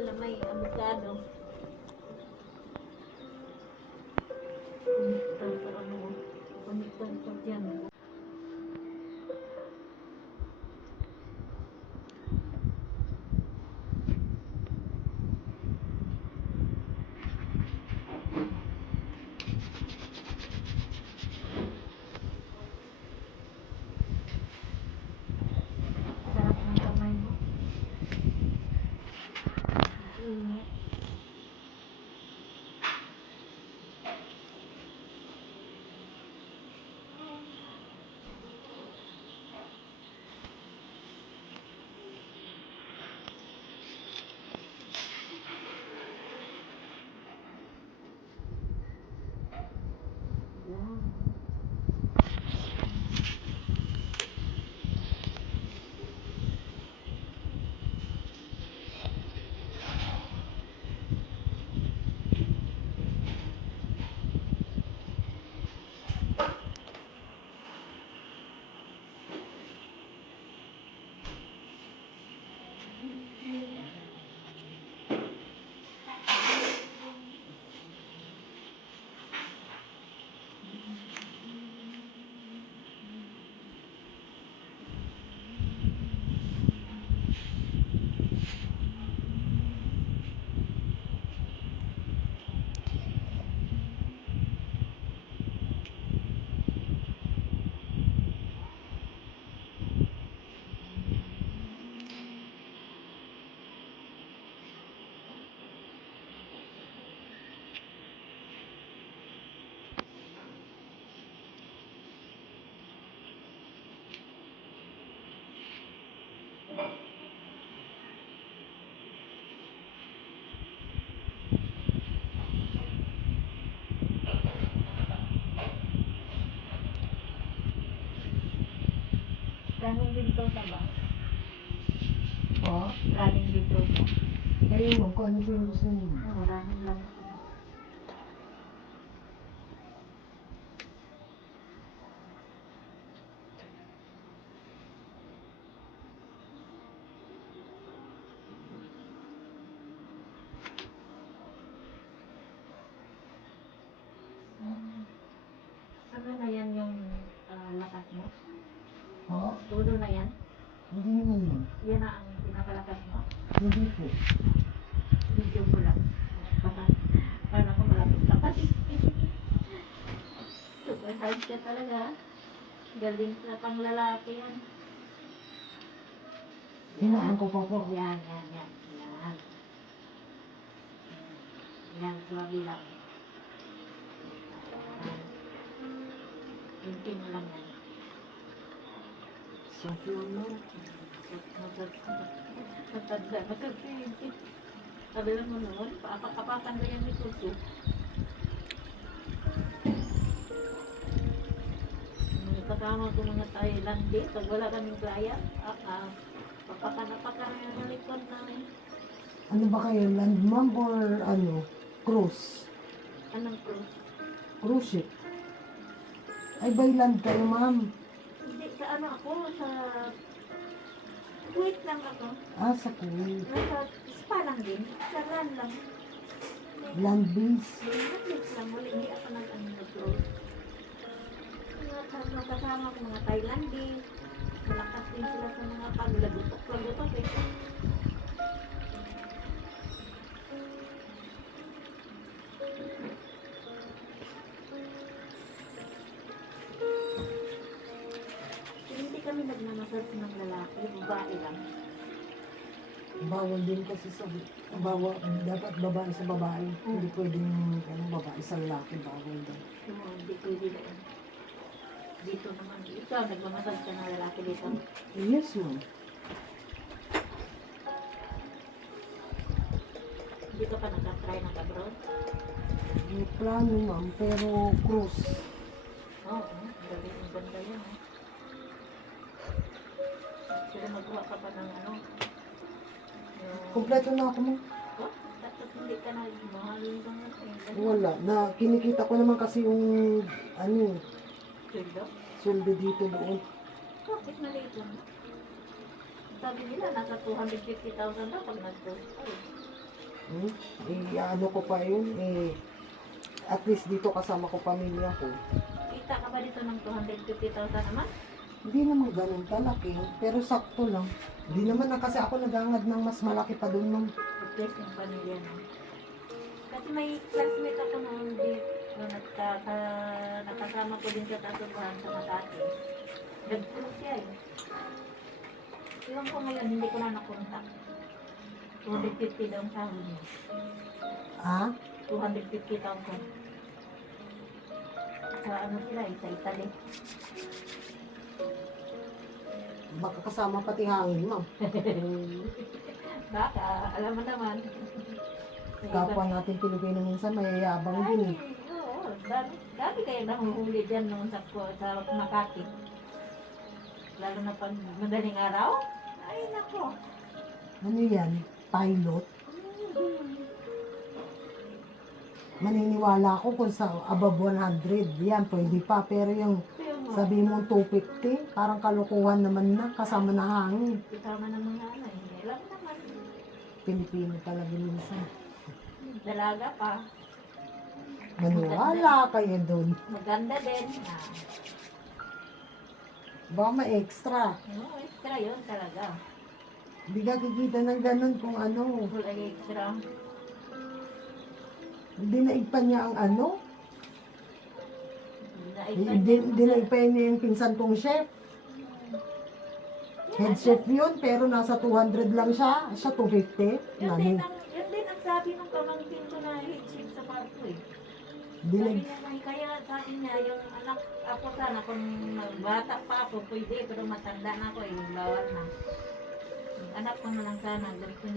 oil na may avocado. Ito ano, punitan ko dyan. Sarap ng kamay mo. Galing dito sa ba? Oo. Galing dito sa. Ayun mo, kung ano yung gusto niyo. Maraming lang. Ano na yan yung lakas mo? Oo. Tulo na yan? Hindi naman yun. Yan na ang pinakalakas mo? Hindi po. Video mo lang. Paano ko malapit ka pa? Super hard ka talaga. Galing sa panglalaki yan. Hinaan ko pa po. Yan. Yan. Yan, swabe lang. Hinti mo lang yan. Soft lang mo. Matanda na kasi. Sabi lang mo noon, paapak-apakan na yan ni Kuso. Kasama ko mga Thailand din, pag wala kaming client, papakan-apakan yan sa likod namin. Ano ba kayo? Landmam or ano? Cruise? Anong cruise? Cruise ship? Ay, by land kayo, ma'am. Hindi, sa ano ako, sa Kuwait lang ako. Ah, sa Kuwait. Nasa spa lang din, sa land lang. Land base. Netflix lang, hindi ako nag-cruise. Mga kasama ko mga Thailand din. Malakas din sila sa mga paglagutok eh. Hindi kami nagmamassage ng lalaki, babae lang. Bawal din kasi sa bawal, dapat babae sa babae. Hindi pwedeng ano, babae sa lalaki. Bawal din. Hindi pwede doon. Dito naman, ikaw nagmamassage ka ng lalaki dito. Yes, ma'am. Hindi ka pa nagka-try ng abroad? May plano, ma'am, pero cruise. Oo, galing ang ganda yan. Pero magawa ka pa ng ano? Kompleto na ako, ma'am. Oh, dapat hindi ka na mahalin ka nga. Wala. Na kinikita ko naman kasi yung ano, Sweldo? sweldo dito doon. Bakit maliit lang? Sabi nila, nasa 250,000 daw pag nag-post. Ano ko pa yun, at least dito kasama ko pamilya ko. Kita ka ba dito ng 250,000 naman? Hindi naman ganun kalaki, pero sakto lang. Hindi naman na kasi ako nagangad ng mas malaki pa doon nung Replace yung pamilya mo. Kasi may classmate ako noon dito, nakasama ko din sa tatubahan sa Makati. Nag-cruise siya eh. Ilang ko ngayon, hindi ko na nakontak. 250 daw ang sahod niya. 250,000. Sa ano sila eh, sa Italy. baka kasama pati hangin, ma'am. Baka, alam mo naman. Kapwa natin Pilipino minsan mayayabang din eh. Oo, dami kayo nahuhuli dyan nung sa Makati. Lalo na pag madaling araw. Ay, nako. Ano yan? Pilot? Maniniwala ako kung sa above 100, yan, pwede pa. Pero yung sabi mo 250, parang kalukuhan naman na, kasama na hangin. Kasama ng mga ano eh. Alam naman. Pilipino talaga minsan. Dalaga pa. Maniwala kayo doon. Maganda din. Ah, Baka ma-extra. extra yun talaga. Hindi ka kikita ng ganun kung ano. Full ay extra. Dinaigpan niya ang ano. Naipad Dinaigpan niya yung pinsan kong chef. Head chef yun, pero nasa 200 lang siya. Siya 250. Yun din ang sabi ng pamangkin ko na head chef sa parko eh. Sabi Dinig, niya, kaya sabi niya, yung anak ako sana, kung bata pa ako, pwede, pero matanda na ako eh, bawal na. Yung anak ko na lang sana, gusto niya.